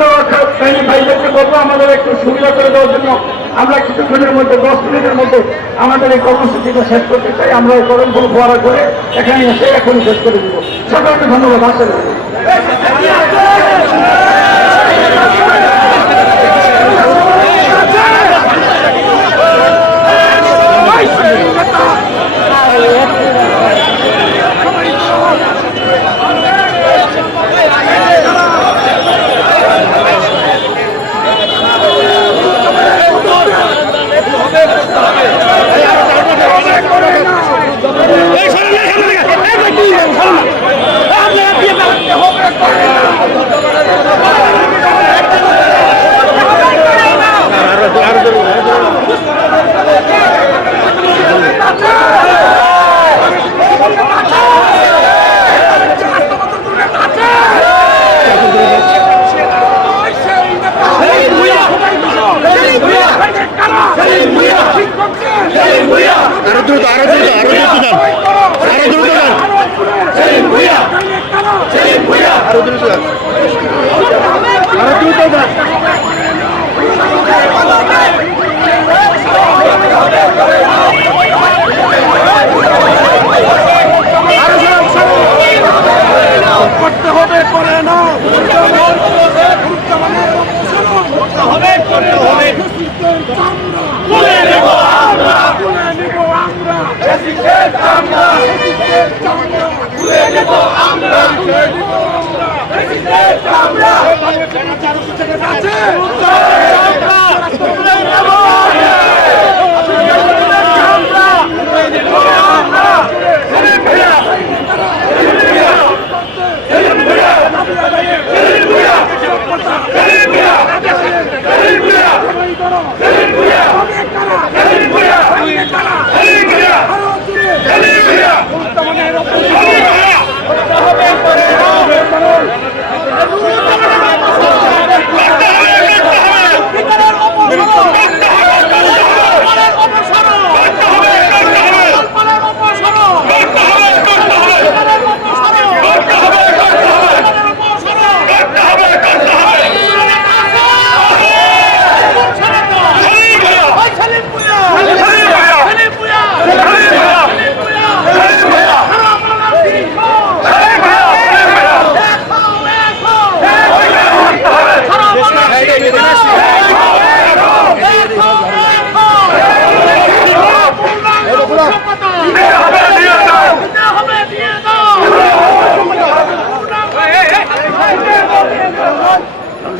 বাহিনী ভাইদেরকে বলব, আমাদের একটু সুবিধা করে দেওয়ার জন্য আমরা কিছুক্ষণের মধ্যে, দশ মিনিটের মধ্যে আমাদের এই কর্মসূচিটা শেষ করতে চাই। আমরা এই করম ফুল ফোয়ারা করে এখানে এসে এখনই শেষ করে ধন্যবাদ দ্রুত আরও দ্রুত আরও দ্রুত যান আরও দ্রুত যান আরও দ্রুত যান আরও দ্রুত যান করতে হবে করে না হবে করতে হবে তুলে নেব আমরা তুলে নেব আমরা তুলে নেব আমরা।